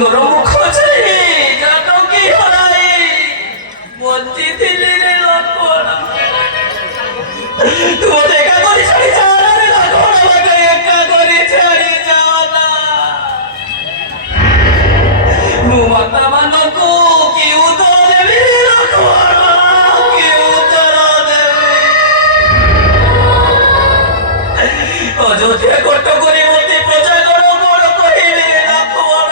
তোর মুখ চাই জানো কি হলাই বঞ্চি দিলি রে লক্ষণ তুই দেখা করি ছাড়ি যাওয়া না রে লক্ষণ আমাকে একা করে ছাড়ি যাওয়া না নুমাতা মানকু কি উত্তর দেবি রে লক্ষণ কি উত্তর দেবি অযোধ্যা কষ্ট করে মধ্যে প্রচার করো বড় কহিবে লক্ষণ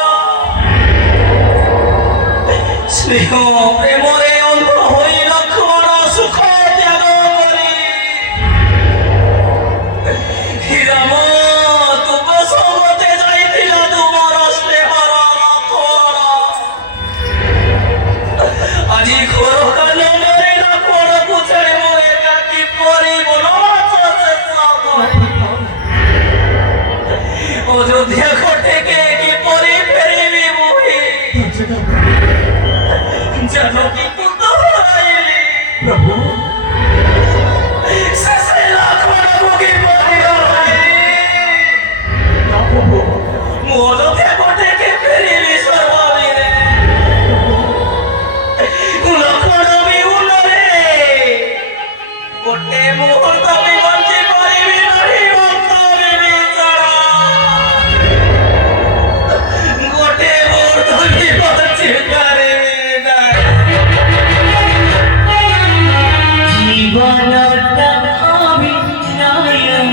স্নেহ প্রেমরে অন্ধ হই লক্ষণ সুখ ত্যাগ করি হিরাম তুপ সবতে যাইছিল তোমার স্নেহর লক্ষণ আজি ঘোর কাননে লক্ষণ পুছড়ে মোরে কাকি পরি বনবাস চেষ্টা করি অযোধ্যা থেকে কি পরি ফেরিবি মোহি জানো কি পুত্র হারাইলি প্রভু শেষে লক্ষণ ভোগী পরি হারাইলি প্রভু অযোধ্যা থেকে ফেরিবি সর্ববীরে লক্ষণ বিহুলরে গোটে মুহূর্ত বিবঞ্চি পারিবি নাহি অন্তরে বিচরা গোটে মুহূর্ত বিবঞ্চি পারিবি নাহি জীবনটা আমি নয়ন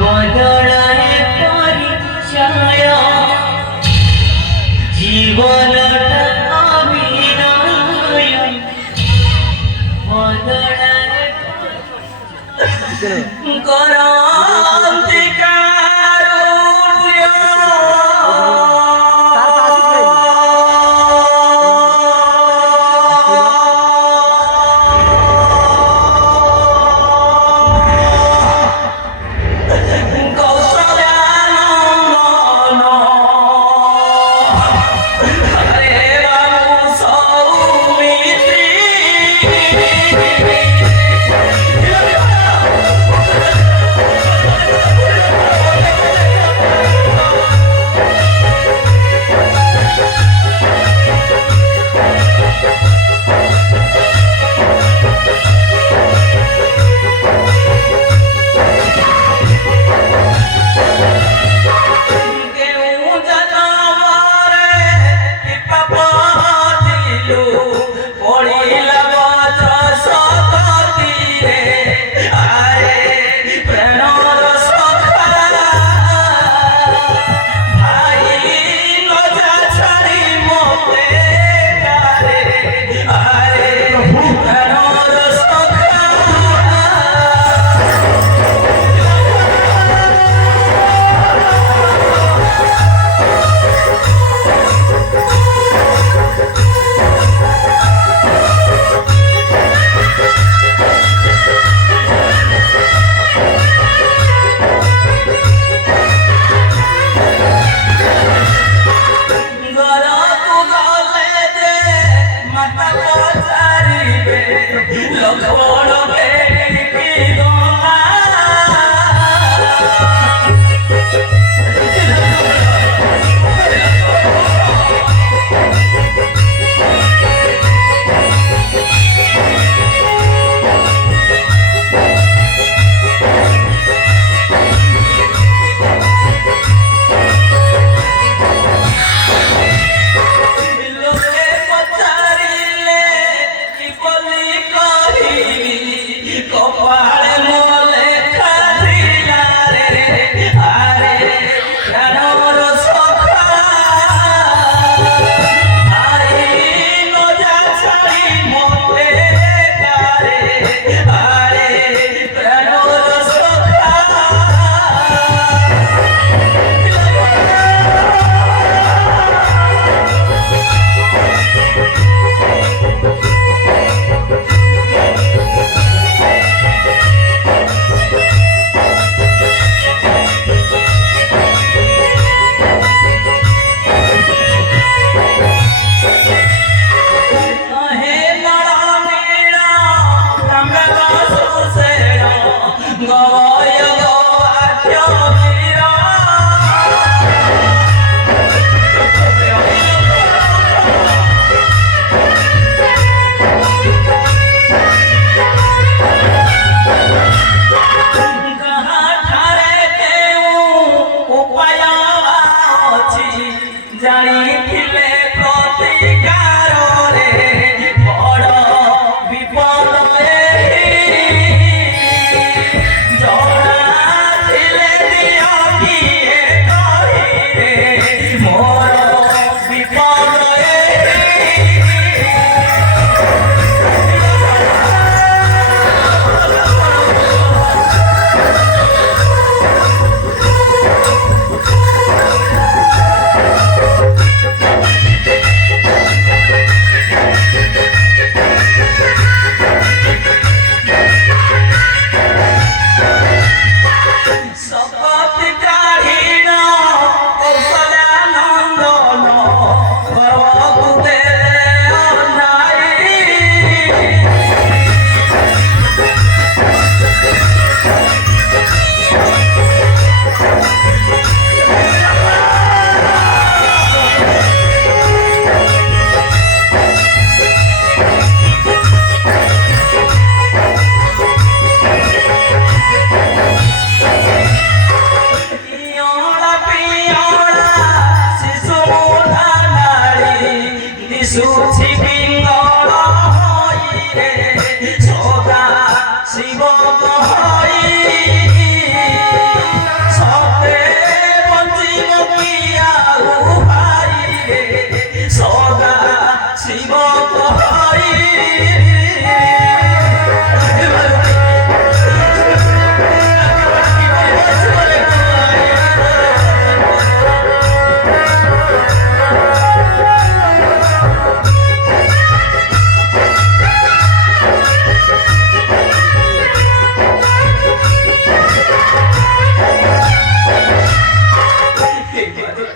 বদলায় পরিচয় জীবনটা আমি নয়ন বদলায় ক্রান্তি কারুণ্য কৌশলানন্দন হরে বাবু সৌমিত্রী শুছি